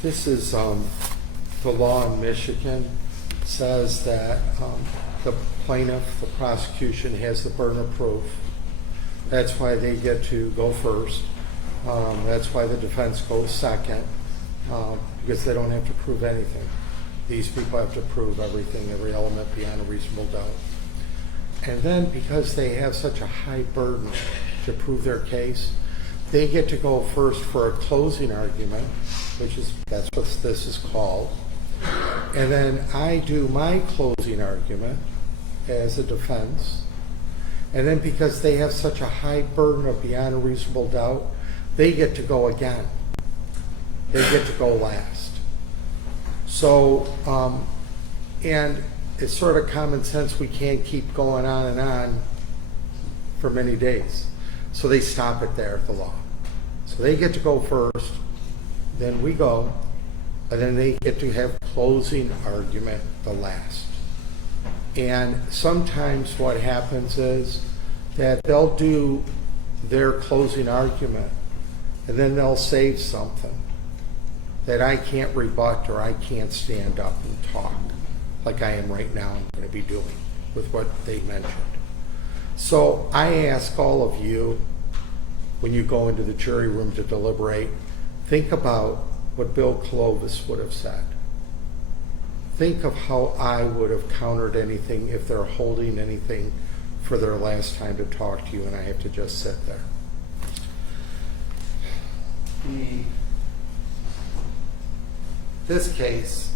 This is the law in Michigan says that the plaintiff, the prosecution, has the burden of proof. That's why they get to go first. That's why the defense goes second, because they don't have to prove anything. These people have to prove everything, every element beyond a reasonable doubt. And then because they have such a high burden to prove their case, they get to go first for a closing argument, that's what this is called. And then I do my closing argument as a defense. And then because they have such a high burden of beyond a reasonable doubt, they get to go again. They get to go last. So, and it's sort of common sense, we can't keep going on and on for many days. So they stop it there at the law. So they get to go first, then we go, and then they get to have closing argument the last. And sometimes what happens is that they'll do their closing argument and then they'll say something that I can't rebut or I can't stand up and talk like I am right now I'm going to be doing with what they mentioned. So I ask all of you, when you go into the jury room to deliberate, think about what Bill Colovos would have said. Think of how I would have countered anything if they're holding anything for their last time to talk to you and I have to just sit there. This case,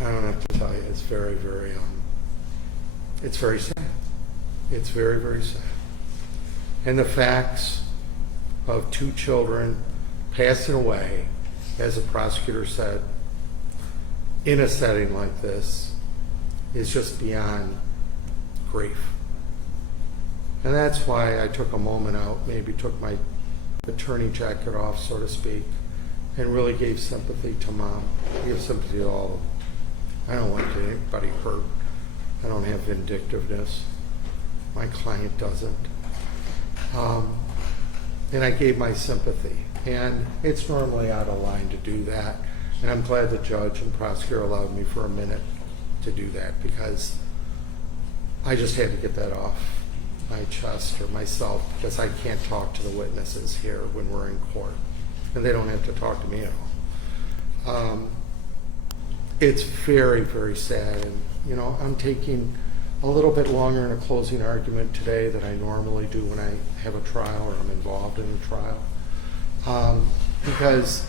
I don't have to tell you, it's very, very, it's very sad. It's very, very sad. And the facts of two children passing away, as the prosecutor said, in a setting like this is just beyond grief. And that's why I took a moment out, maybe took my attorney jacket off, so to speak, and really gave sympathy to Mom. I give sympathy to all of them. I don't want anybody hurt. I don't have vindictiveness. My client doesn't. And I gave my sympathy. And it's normally out of line to do that. And I'm glad the judge and prosecutor allowed me for a minute to do that, because I just had to get that off my chest or myself, because I can't talk to the witnesses here when we're in court. And they don't have to talk to me at all. It's very, very sad. And, you know, I'm taking a little bit longer in a closing argument today than I normally do when I have a trial or I'm involved in a trial. Because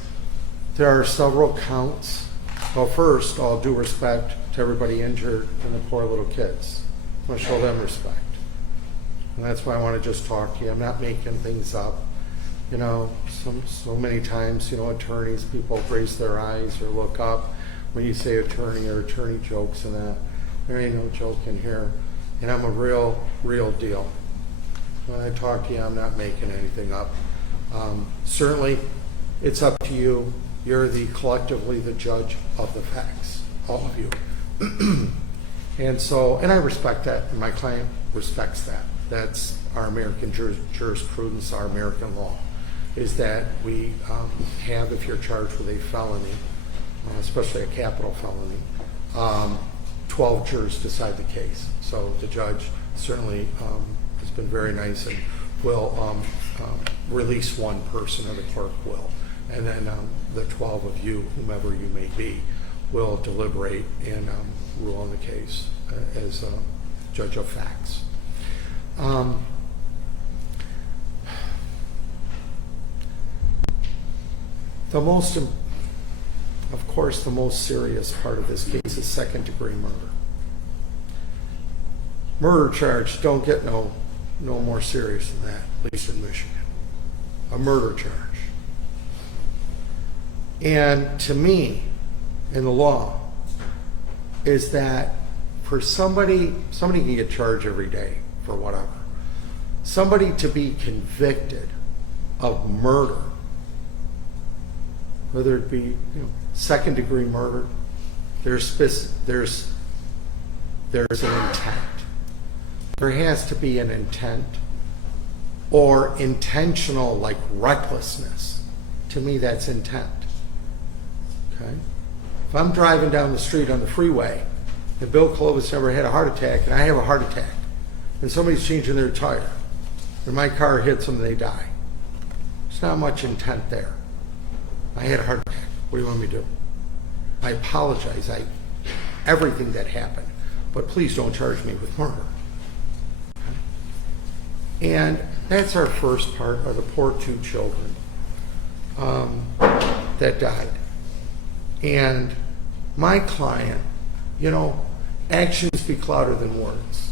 there are several counts. Well, first, all due respect to everybody injured and the poor little kids. I want to show them respect. And that's why I want to just talk to you. I'm not making things up. You know, so many times, you know, attorneys, people raise their eyes or look up when you say attorney or attorney jokes and that. There ain't no joke in here. And I'm a real deal. When I talk to you, I'm not making anything up. Certainly, it's up to you. You're collectively the judge of the facts, all of you. And I respect that, and my client respects that. That's our American jurisprudence, our American law, is that we have, if you're charged with a felony, especially a capital felony, 12 jurors decide the case. So the judge certainly has been very nice and will release one person, or the clerk will. And then the 12 of you, whomever you may be, will deliberate and rule on the case as a judge of facts. Of course, the most serious part of this case is second-degree murder. Murder charge don't get no more serious than that, at least in Michigan. A murder charge. And to me, in the law, is that for somebody can get charged every day for whatever. Somebody to be convicted of murder, whether it be second-degree murder, there's an intent. There has to be an intent or intentional, like recklessness, To me, that's intent. Okay? If I'm driving down the street on the freeway and Bill Colovos never had a heart attack and I have a heart attack and somebody's changing their tire and my car hits them and they die, there's not much intent there. I had a heart attack. What do you want me to do? I apologize. Everything that happened. But please don't charge me with murder. And that's our first part, are the poor 2 children that died. And my client, actions speak louder than words.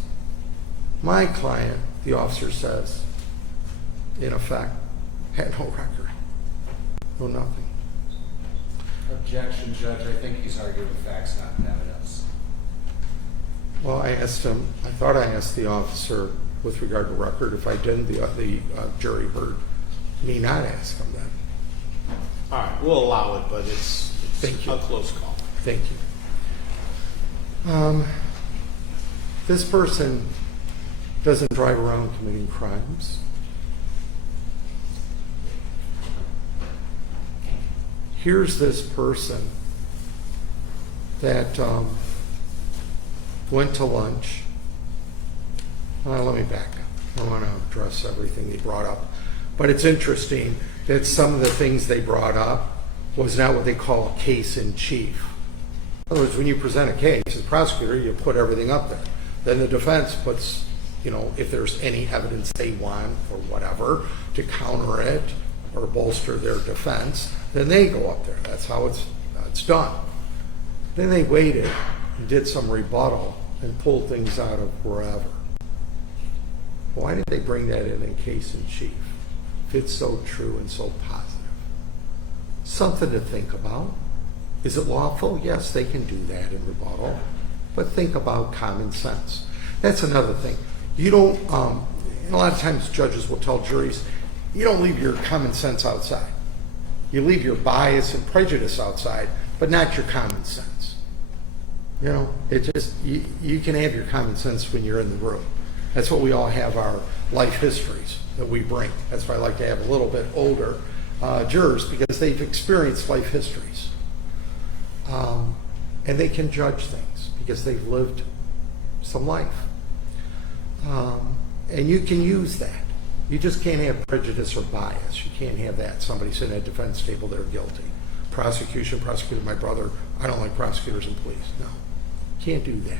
My client, the officer says, in effect, had no record, no nothing. Objection, Judge. I think he's arguing facts, not evidence. Well, I thought I asked the officer with regard to record. If I didn't, the jury heard me not ask him then. All right, we'll allow it, but it's Thank you. a close call. Thank you. This person doesn't drive around committing crimes. Here's this person that went to lunch. Let me back up. I want to address everything they brought up. But it's interesting that some of the things they brought up was not what they call a case in chief. In other words, when you present a case, as a prosecutor, you put everything up there. Then the defense puts, if there's any evidence they want or whatever to counter it or bolster their defense, then they go up there. That's how it's done. Then they waited and did some rebuttal and pulled things out of wherever. Why did they bring that in case in chief? If it's so true and so positive. Something to think about. Is it lawful? Yes, they can do that in rebuttal. But think about common sense. That's another thing. You don't, and a lot of times judges will tell juries, you don't leave your common sense outside. You leave your bias and prejudice outside, but not your common sense. You can have your common sense when you're in the room. That's what we all have, our life histories that we bring. That's why I like to have a little bit older jurors, because they've experienced life histories. And they can judge things because they've lived some life. And you can use that. You just can't have prejudice or bias. You can't have that. Somebody sitting at a defense table, they're guilty. Prosecuted my brother. I don't like prosecutors and police. No, can't do that.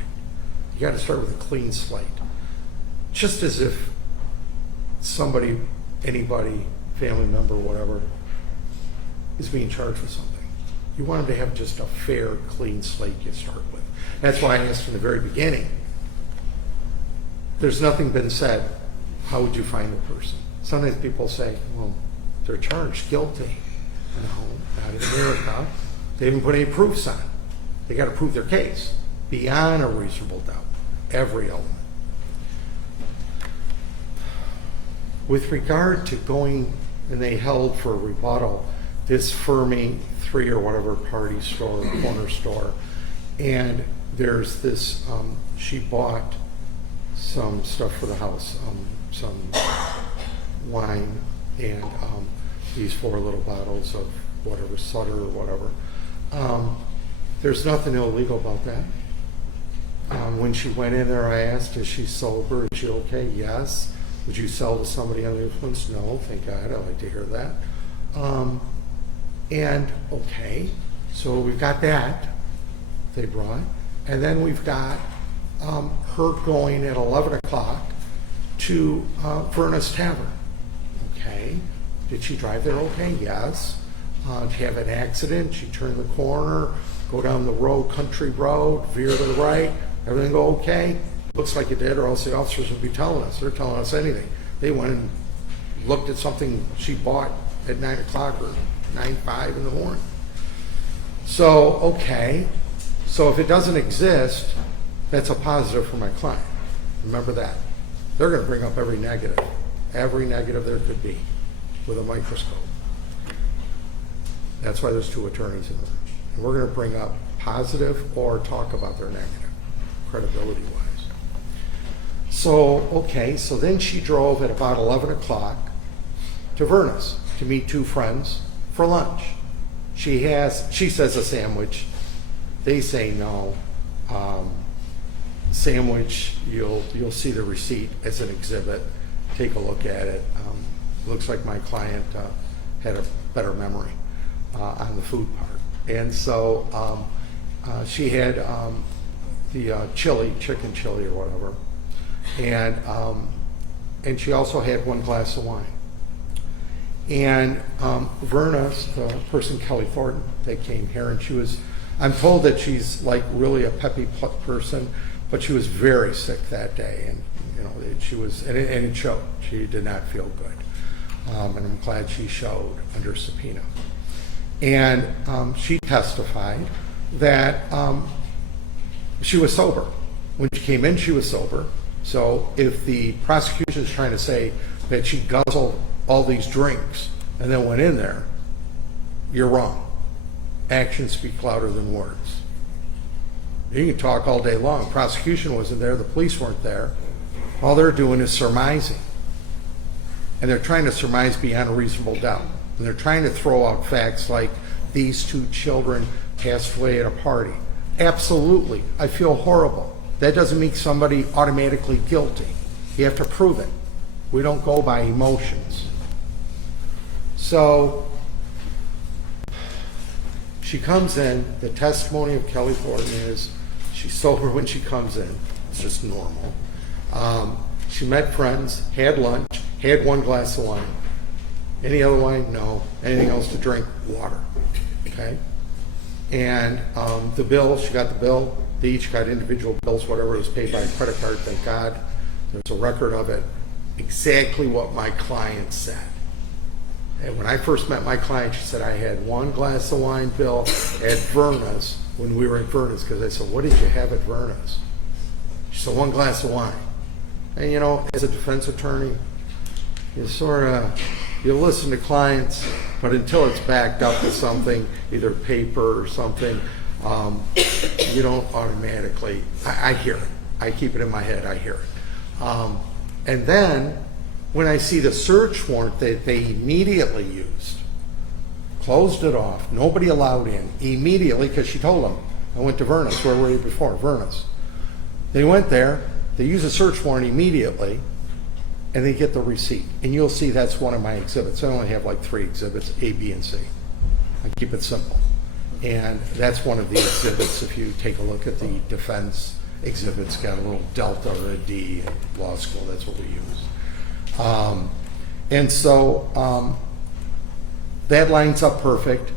You got to start with a clean slate. Just as if somebody, anybody, family member, whatever, is being charged with something. You want them to have just a fair, clean slate you start with. That's why I asked in the very beginning, there's nothing been said, how would you find the person? Sometimes people say, well, they're charged guilty. No, not in America. They haven't put any proofs on. They got to prove their case beyond a reasonable doubt, every element. With regard to going, and they held for a rebuttal, this Fermi 3 or whatever party store, corner store, and there's this, she bought some stuff for the house, some wine and these 4 little bottles of whatever, Sutter or whatever. There's nothing illegal about that. When she went in there, I asked, is she sober? Is she okay? Yes. Would you sell to somebody under influence? No, thank God. I like to hear that. And okay, so we've got that they brought. And then we've got her going at 11 o'clock to Furnace Tavern. Okay. Did she drive there okay? Yes. Did she have an accident? She turned the corner, go down the road, country road, veer to the right. Everything go okay? Looks like it did, or else the officers would be telling us. They're telling us anything. They went and looked at something she bought at 9 o'clock or 9:05 in the morning. So, okay. So if it doesn't exist, that's a positive for my client. Remember that. They're going to bring up every negative there could be with a microscope. That's why there's 2 attorneys in the room. And we're going to bring up positive or talk about their negative, credibility-wise. So, okay, so then she drove at about 11 o'clock to Vernus to meet 2 friends for lunch. She says a sandwich. They say no. Sandwich, you'll see the receipt as an exhibit. Take a look at it. Looks like my client had a better memory on the food part. And so she had the chili, chicken chili or whatever. And she also had 1 glass of wine. And Verna, the person, Kelly Thornton, that came here, and she was, I'm told that she's like really a peppy person, but she was very sick that day, and you know, she was, and it showed. She did not feel good, and I'm glad she showed under subpoena. And she testified that she was sober. When she came in, she was sober. So if the prosecution is trying to say that she guzzled all these drinks and then went in there, you're wrong. Actions speak louder than words. You can talk all day long. Prosecution wasn't there. The police weren't there. All they're doing is surmising. And they're trying to surmise beyond a reasonable doubt. And they're trying to throw out facts like these 2 children passed away at a party. Absolutely. I feel horrible. That doesn't make somebody automatically guilty. You have to prove it. We don't go by emotions. So she comes in. The testimony of Kelly Thornton is she's sober when she comes in. It's just normal. She met friends, had lunch, had 1 glass of wine. Any other wine? No. Anything else to drink? Water. Okay? And the bill, she got the bill. They each got individual bills, whatever was paid by a credit card, thank God. There's a record of it. Exactly what my client said. And when I first met my client, she said I had 1 glass of wine, Bill, at Verna's, when we were at Verna's, because I said, what did you have at Verna's? She said, 1 glass of wine. And you know, as a defense attorney, you sort of, you listen to clients, but until it's backed up with something, either paper or something, you don't automatically, I hear it. I keep it in my head, I hear it. And then, when I see the search warrant that they immediately used, closed it off, nobody allowed in, immediately, because she told them, I went to Verna's, where were you before? Verna's. They went there, they use a search warrant immediately, and they get the receipt. And you'll see that's one of my exhibits. I only have like 3 exhibits, A, B, and C. I keep it simple. And that's one of the exhibits. If you take a look at the defense exhibits, got a little delta or a D in law school. That's what we use. And so that lines up perfect.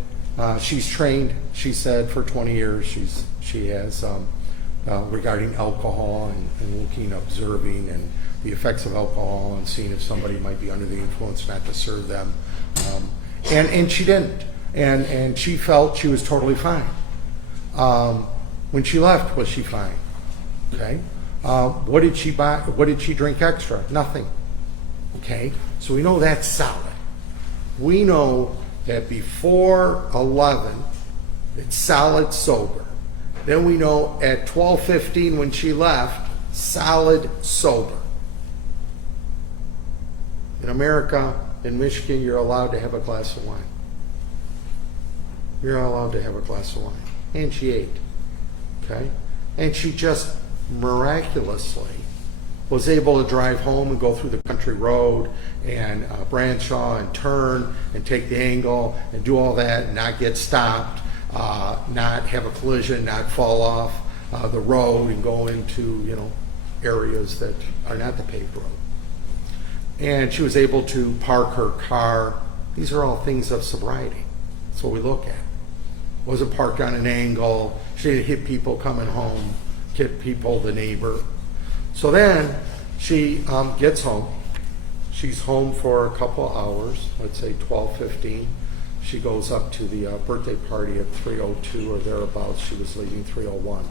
She's trained, she said, for 20 years. She has regarding alcohol and looking, observing, and the effects of alcohol and seeing if somebody might be under the influence, not to serve them. And she didn't. And she felt she was totally fine. When she left, was she fine? Okay. What did she buy? What did she drink extra? Nothing. Okay. So we know that's solid. We know that before 11, it's solid sober. Then we know at 12:15 when she left, solid sober. In America, in Michigan, you're allowed to have a glass of wine. You're allowed to have a glass of wine. And she ate. Okay? And she just miraculously was able to drive home and go through the country road and branch off and turn and take the angle and do all that and not get stopped, not have a collision, not fall off the road and go into, you know, areas that are not the paved road. And she was able to park her car. These are all things of sobriety. That's what we look at. Wasn't parked on an angle. She didn't hit people coming home, hit people, the neighbor. So then she gets home. She's home for a couple hours, let's say 12:15. She goes up to the birthday party at 3:02 or thereabouts. She was leaving 3:01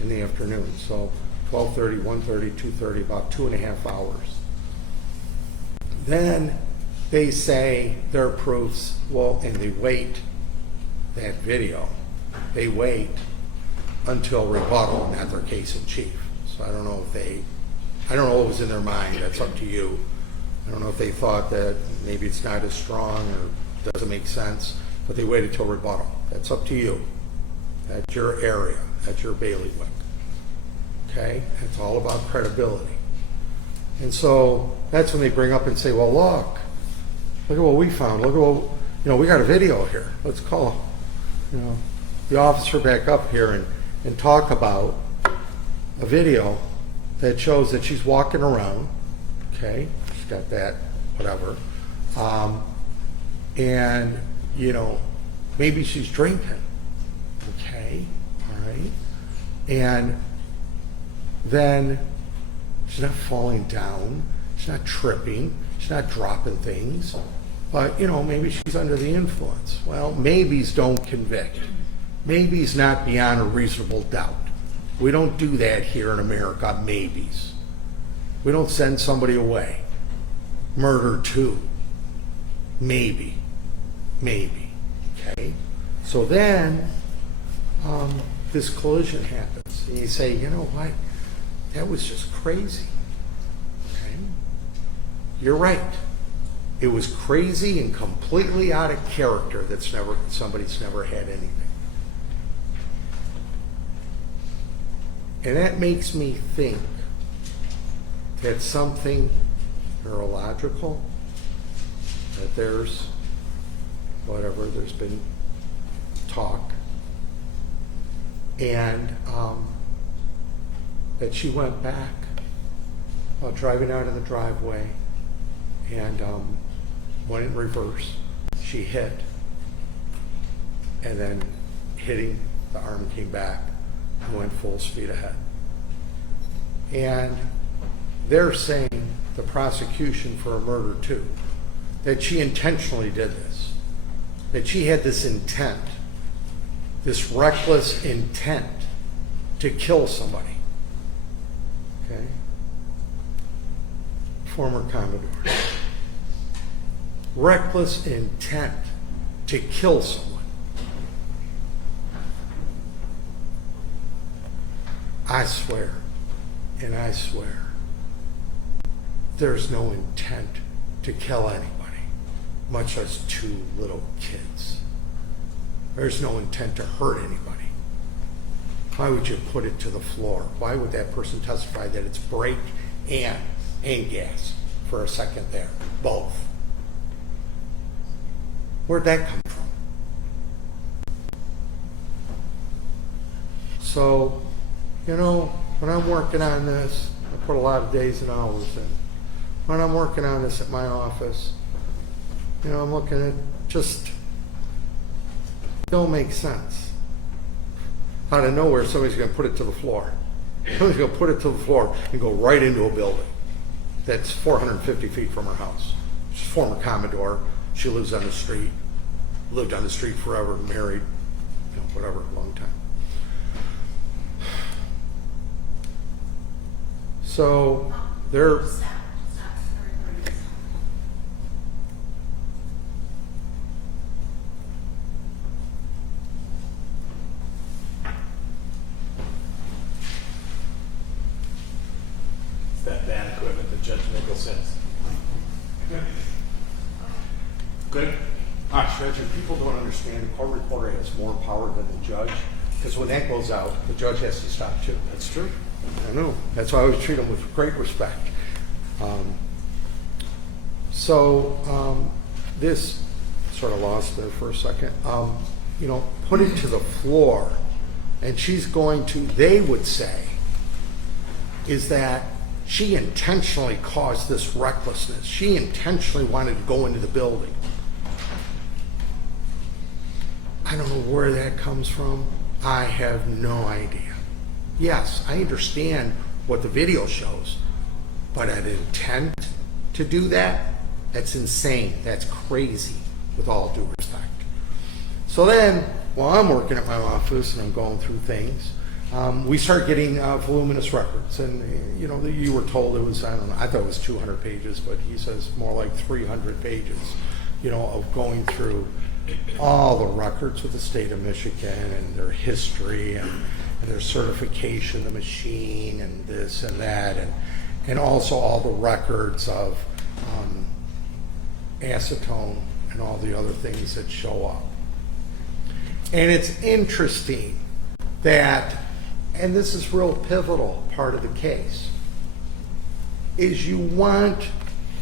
in the afternoon. So 12:30, 1:30, 2:30, about 2.5 hours. Then they say their proofs, well, and they wait that video. They wait until rebuttal, not their case in chief. So I don't know what was in their mind. That's up to you. I don't know if they thought that maybe it's not as strong or doesn't make sense. but they waited till rebuttal. That's up to you. That's your area. That's your bailiwick. Okay? It's all about credibility. And so that's when they bring up and say, well, look at what we found. Look at what, we got a video here. Let's call, the officer back up here and talk about a video that shows that she's walking around. Okay? She's got that, whatever. And, maybe she's drinking. Okay? All right? And then she's not falling down. She's not tripping. She's not dropping things. But, maybe she's under the influence. Well, maybes don't convict. Maybes not beyond a reasonable doubt. We don't do that here in America, maybes. We don't send somebody away. Murder too. Maybe. Okay? So then, this collision happens. And you say, you know what? That was just crazy. Okay? You're right. It was crazy and completely out of character that somebody's never had anything. And that makes me think that something neurological, that there's been talk, and that she went back while driving out of the driveway and went in reverse. She hit, and then hitting the arm came back and went full speed ahead. And they're saying, the prosecution, for a murder too, that she intentionally did this, that she had this intent, this reckless intent to kill somebody. Okay? Former Commodore. Reckless intent to kill someone. I swear, and I swear, there's no intent to kill anybody, much less two little kids. There's no intent to hurt anybody. Why would you put it to the floor? Why would that person testify that it's brake and gas for a second there? Both. Where'd that come from? So, when I'm working on this, I put a lot of days and hours in. When I'm working on this at my office, I'm looking at just don't make sense. Out of nowhere, somebody's going to put it to the floor. Somebody's going to put it to the floor and go right into a building that's 450 feet from her house. She's a former Commodore. She lives on the street. Lived on the street forever, married, whatever, long time. So they're that bad equipment that Judge Nichols says. Good? Judge, if people don't understand, the court reporter has more power than the judge, because when that goes out, the judge has to stop too. That's true. I know. That's why I always treat them with great respect. This sort of lost there for a second. Put it to the floor, and she's going to, they would say, is that she intentionally caused this recklessness. She intentionally wanted to go into the building. I don't know where that comes from. I have no idea. Yes, I understand what the video shows, but an intent to do that, that's insane. That's crazy, with all due respect. So then, while I'm working at my office and I'm going through things, we start getting voluminous records. And, you were told it was, I don't know, I thought it was 200 pages, but he says more like 300 pages, of going through all the records with the state of Michigan and their history and their certification, the machine, and this and that, and also all the records of acetone and all the other things that show up. And it's interesting that, and this is real pivotal part of the case, is you want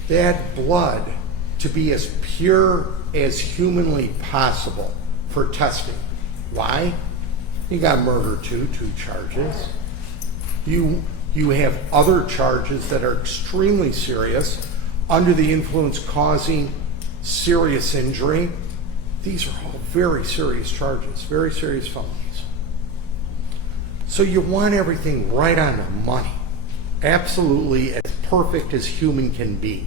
that blood to be as pure as humanly possible for testing. Why? You got murder too, 2 charges. You have other charges that are extremely serious, under the influence causing serious injury. These are all very serious charges, very serious felonies. So you want everything right on the money, absolutely as perfect as human can be.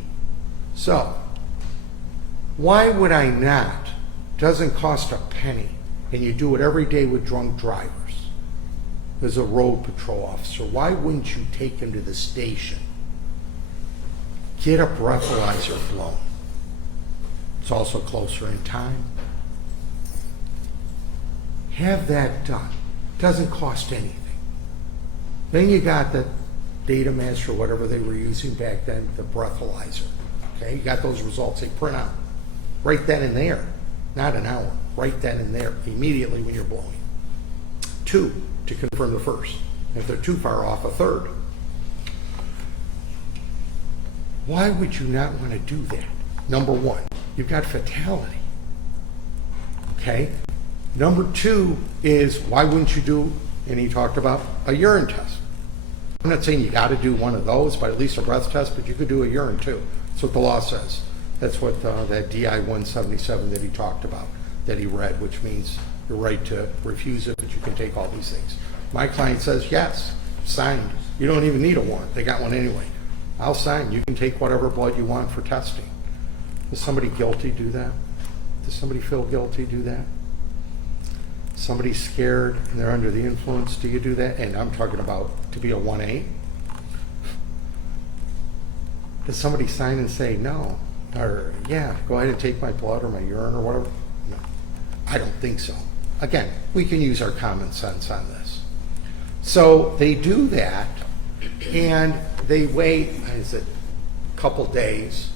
So why would I not? Doesn't cost a penny, and you do it every day with drunk drivers. As a road patrol officer, why wouldn't you take him to the station? Get a breathalyzer blown. It's also closer in time. Have that done. Doesn't cost anything. Then you got the data master, whatever they were using back then, the breathalyzer. Okay, you got those results they print out. Right then and there. Not an hour. Right then and there. Immediately when you're blowing. 2, to confirm the first. If they're too far off, a 3rd. Why would you not want to do that? Number 1, you've got fatality. Okay? Number 2 is, why wouldn't you do, and he talked about, a urine test. I'm not saying you got to do one of those, but at least a breath test, but you could do a urine too. That's what the law says. That's what that DI 177 that he talked about, that he read, which means your right to refuse it, but you can take all these things. My client says, yes, signed. You don't even need a warrant. They got one anyway. I'll sign. You can take whatever blood you want for testing. Does somebody guilty do that? Does somebody feel guilty do that? Somebody's scared and they're under the influence, do you do that? And I'm talking about to be a 1A. Does somebody sign and say no? Or, yeah, go ahead and take my blood or my urine or whatever? No, I don't think so. Again, we can use our common sense on this. So they do that, and they wait, is it a couple days,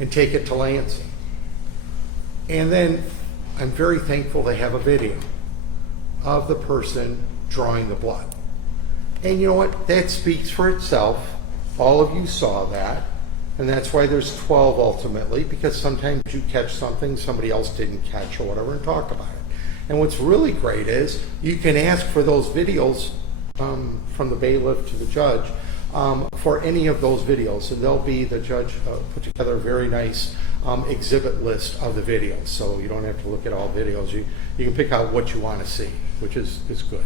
and take it to Lansing. And then I'm very thankful they have a video of the person drawing the blood. And you know what? That speaks for itself. All of you saw that. And that's why there's 12 ultimately, because sometimes you catch something somebody else didn't catch or whatever and talk about it. And what's really great is you can ask for those videos from the bailiff to the judge for any of those videos. And they'll be, the judge put together a very nice exhibit list of the videos. So you don't have to look at all videos. You can pick out what you want to see, which is good.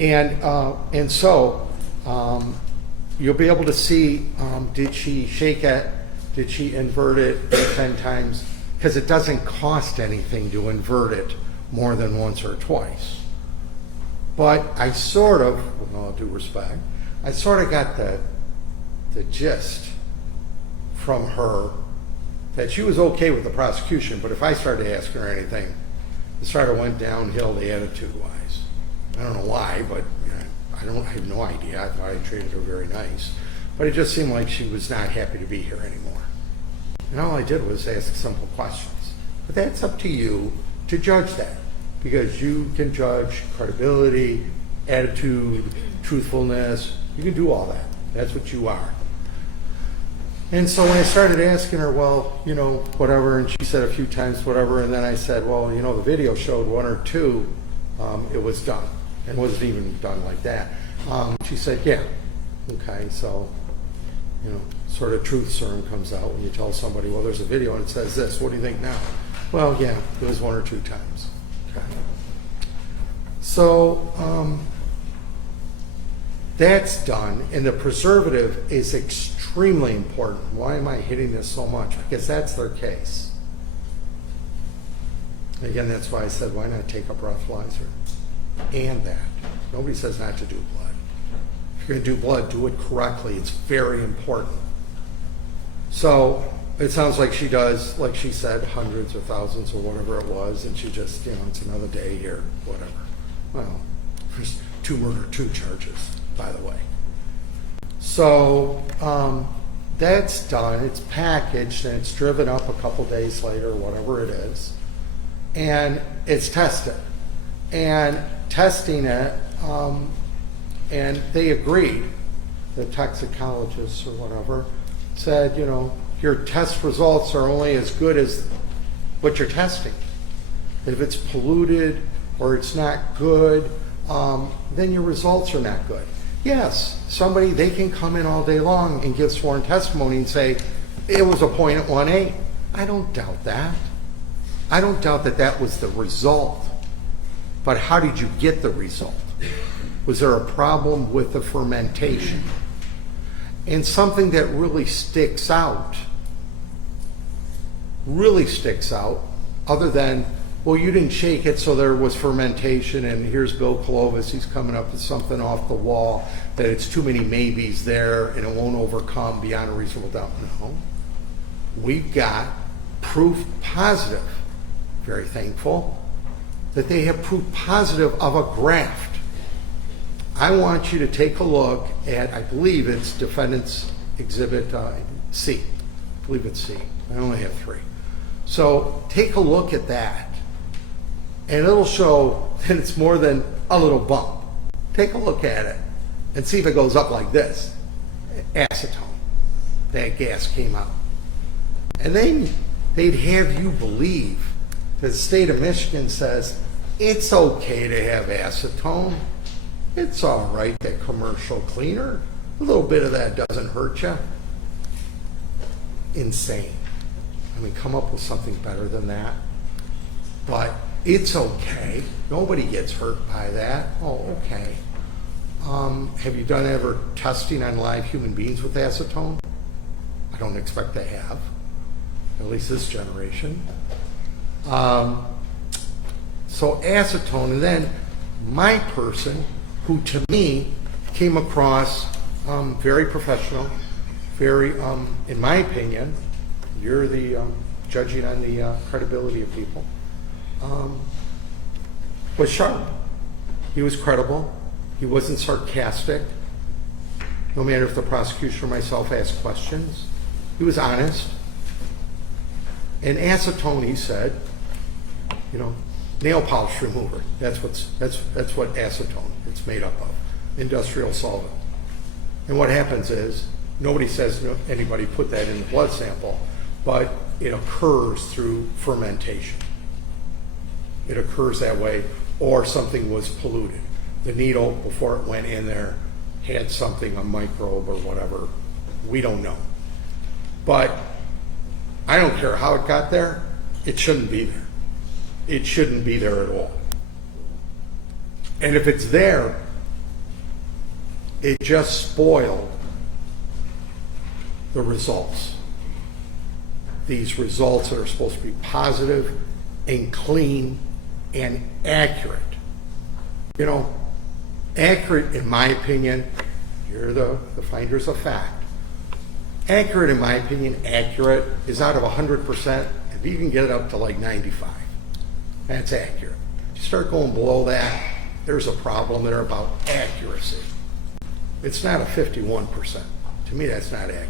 And so you'll be able to see, did she shake it? Did she invert it 10 times? Because it doesn't cost anything to invert it more than once or twice. But I sort of, with all due respect, I sort of got the gist from her that she was okay with the prosecution, but if I started asking her anything, it sort of went downhill the attitude-wise. I don't know why, but I have no idea. I thought I treated her very nice. But it just seemed like she was not happy to be here anymore. And all I did was ask simple questions. But that's up to you to judge that, because you can judge credibility, attitude, truthfulness. You can do all that. That's what you are. And so when I started asking her, well, you know, whatever, and she said a few times whatever, and then I said, well, you know, the video showed 1 or 2, it was done. And wasn't even done like that. She said, yeah. Okay, so, you know, sort of truth serum comes out when you tell somebody, well, there's a video and it says this. What do you think now? Well, yeah, it was 1 or 2 times. Okay. So that's done, and the preservative is extremely important. Why am I hitting this so much? Because that's their case. Again, that's why I said, why not take a breathalyzer? And that. Nobody says not to do blood. If you're going to do blood, do it correctly. It's very important. So it sounds like she does, like she said, hundreds or thousands or whatever it was, and she just, you know, it's another day here, whatever. Well, there's 2 murder, 2 charges, by the way. So that's done. It's packaged, and it's driven up a couple days later, whatever it is. and it's tested. And testing it, and they agreed, the toxicologists or whatever, said, you know, your test results are only as good as what you're testing. If it's polluted or it's not good, then your results are not good. Yes, somebody, they can come in all day long and give sworn testimony and say, it was a 0.18. I don't doubt that. I don't doubt that that was the result. But how did you get the result? Was there a problem with the fermentation? And something that really sticks out, other than, well, you didn't shake it, so there was fermentation, and here's Bill Colovos, he's coming up with something off the wall, that it's too many maybes there, and it won't overcome beyond a reasonable doubt. No. We've got proof positive, very thankful, that they have proof positive of a graft. I want you to take a look at, I believe it's Defendant's Exhibit C. I believe it's C. I only have 3. So take a look at that, and it'll show that it's more than a little bump. Take a look at it and see if it goes up like this. Acetone. That gas came out. And then they'd have you believe that the state of Michigan says it's okay to have acetone. It's all right, that commercial cleaner. A little bit of that doesn't hurt you. Insane. I mean, come up with something better than that. But it's okay. Nobody gets hurt by that. Oh, okay. Have you done ever testing on live human beings with acetone? I don't expect to have, at least this generation. So acetone, and then my person, who to me came across very professional, very, in my opinion, you're the judging on the credibility of people, was sharp. He was credible. He wasn't sarcastic. No matter if the prosecution or myself asked questions, he was honest. And acetone, he said, you know, nail polish remover. That's what acetone it's made up of, industrial solvent. And what happens is, nobody says anybody put that in the blood sample, but it occurs through fermentation. It occurs that way, or something was polluted. The needle, before it went in there, had something, a microbe or whatever. We don't know. But I don't care how it got there, it shouldn't be there. It shouldn't be there at all. And if it's there, it just spoiled the results. These results that are supposed to be positive and clean and accurate. You know, accurate in my opinion, you're the finders of fact. Accurate in my opinion, accurate is out of 100%, if you can get it up to like 95, that's accurate. If you start going below that, there's a problem there about accuracy. It's not a 51%. To me, that's not accurate,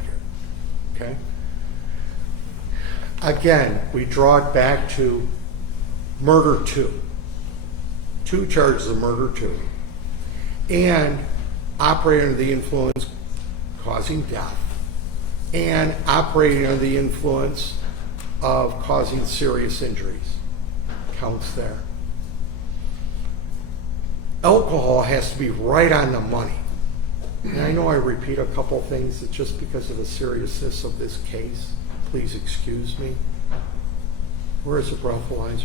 okay? Again, we draw it back to murder 2. 2 charges of murder 2. And operating under the influence causing death. And operating under the influence of causing serious injuries. Counts there. Alcohol has to be right on the money. And I know I repeat a couple things, it's just because of the seriousness of this case. Please excuse me. Where is the breathalyzer?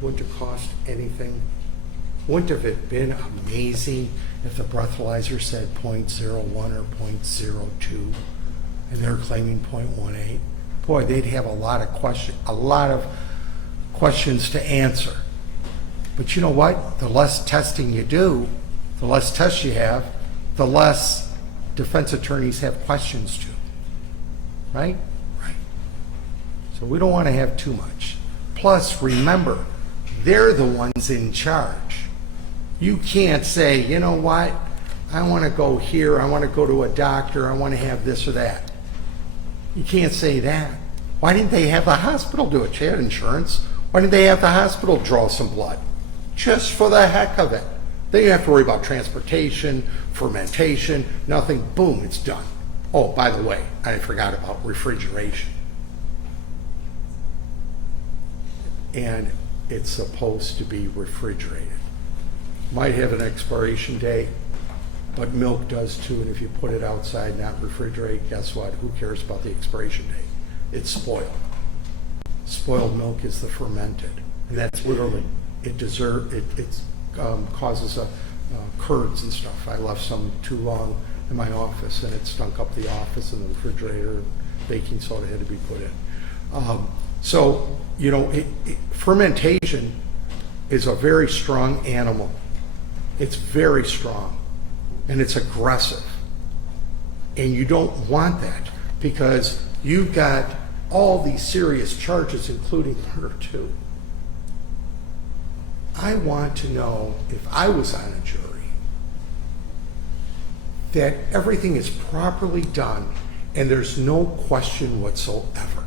Wouldn't it cost anything? Wouldn't have it been amazing if the breathalyzer said 0.01 or 0.02 and they're claiming 0.18? Boy, they'd have a lot of questions to answer. But you know what? The less testing you do, the less tests you have, the less defense attorneys have questions to. Right? Right. So we don't want to have too much. Plus, remember, they're the ones in charge. You can't say, you know what? I want to go here, I want to go to a doctor, I want to have this or that. You can't say that. Why didn't they have the hospital do it? She had insurance. Why didn't they have the hospital draw some blood? Just for the heck of it. They didn't have to worry about transportation, fermentation, nothing. Boom, it's done. Oh, by the way, I forgot about refrigeration. And it's supposed to be refrigerated. Might have an expiration date, but milk does too, and if you put it outside, not refrigerate, guess what? Who cares about the expiration date? It's spoiled. Spoiled milk is the fermented, and that's literally, it causes curds and stuff. I left some too long in my office, and it stunk up the office and the refrigerator. Baking soda had to be put in. So, you know, fermentation is a very strong animal. It's very strong, and it's aggressive. And you don't want that because you've got all these serious charges, including murder too. I want to know, if I was on a jury, that everything is properly done and there's no question whatsoever.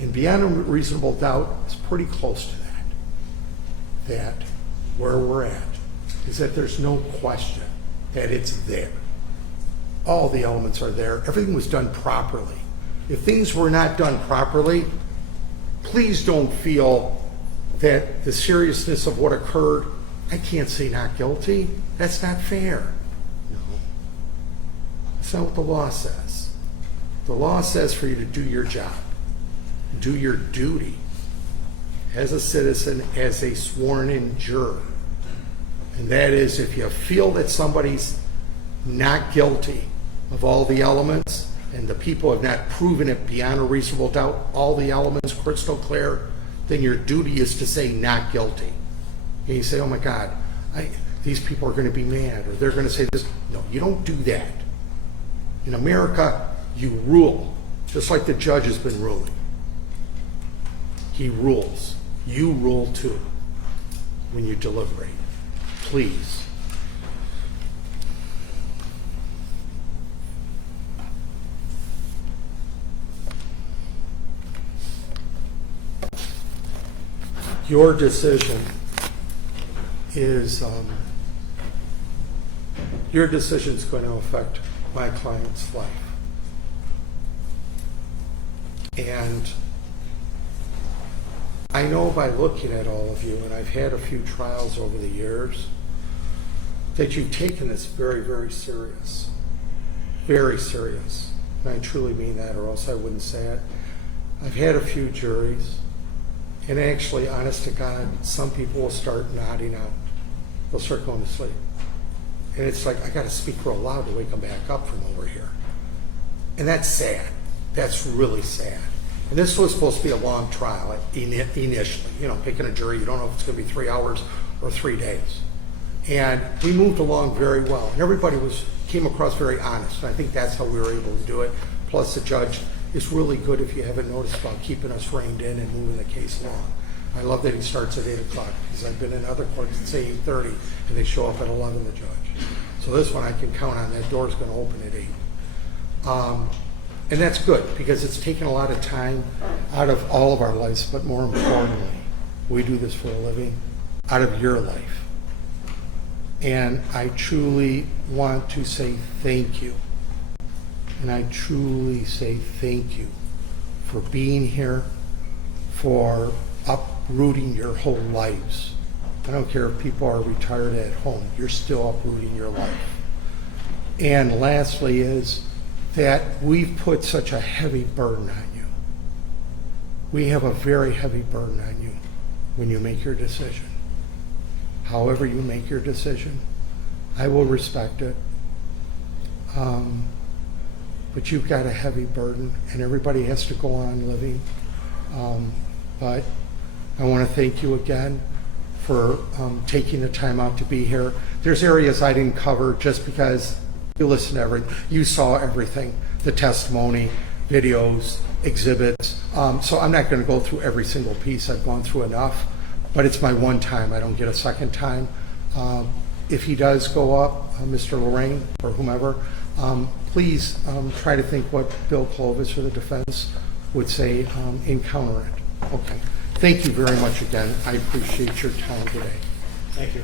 And beyond a reasonable doubt, it's pretty close to that. That where we're at is that there's no question that it's there. All the elements are there. Everything was done properly. If things were not done properly, please don't feel that the seriousness of what occurred, I can't say not guilty. That's not fair. No. That's not what the law says. The law says for you to do your job, do your duty as a citizen, as a sworn-in juror. And that is, if you feel that somebody's not guilty of all the elements and the people have not proven it beyond a reasonable doubt, all the elements crystal clear, then your duty is to say not guilty. And you say, oh my God, these people are going to be mad, or they're going to say this. No, you don't do that. In America, you rule, just like the judge has been ruling. He rules. You rule too when you deliberate. Please. Your decision is going to affect my client's life. And I know by looking at all of you, and I've had a few trials over the years, that you've taken this very, very serious. Very serious. And I truly mean that, or else I wouldn't say it. I've had a few juries, and actually, honest to God, some people will start nodding out. They'll start going to sleep. And it's like, I got to speak real loud to wake them back up from over here. And that's sad. That's really sad. And this was supposed to be a long trial initially. You know, picking a jury, you don't know if it's going to be 3 hours or 3 days. And we moved along very well. And everybody came across very honest. And I think that's how we were able to do it. Plus, the judge is really good, if you haven't noticed, about keeping us reined in and moving the case along. I love that he starts at 8 o'clock, because I've been in other courts that say 8:30, and they show up at 11, the judge. So this one I can count on. That door's going to open at 8. And that's good, because it's taken a lot of time out of all of our lives, but more importantly, we do this for a living, out of your life. And I truly want to say thank you. And I truly say thank you for being here, for uprooting your whole lives. I don't care if people are retired at home, you're still uprooting your life. And lastly is that we've put such a heavy burden on you. We have a very heavy burden on you when you make your decision. However you make your decision, I will respect it. But you've got a heavy burden, and everybody has to go on living. But I want to thank you again for taking the time out to be here. There's areas I didn't cover just because you listened to everything. You saw everything, the testimony, videos, exhibits. So I'm not going to go through every single piece. I've gone through enough, but it's my one time. I don't get a second time. If he does go up, Mr. Lorraine or whomever, please try to think what Bill Colovos or the defense would say, encounter it. Okay. thank you very much again. I appreciate your time today. Thank you.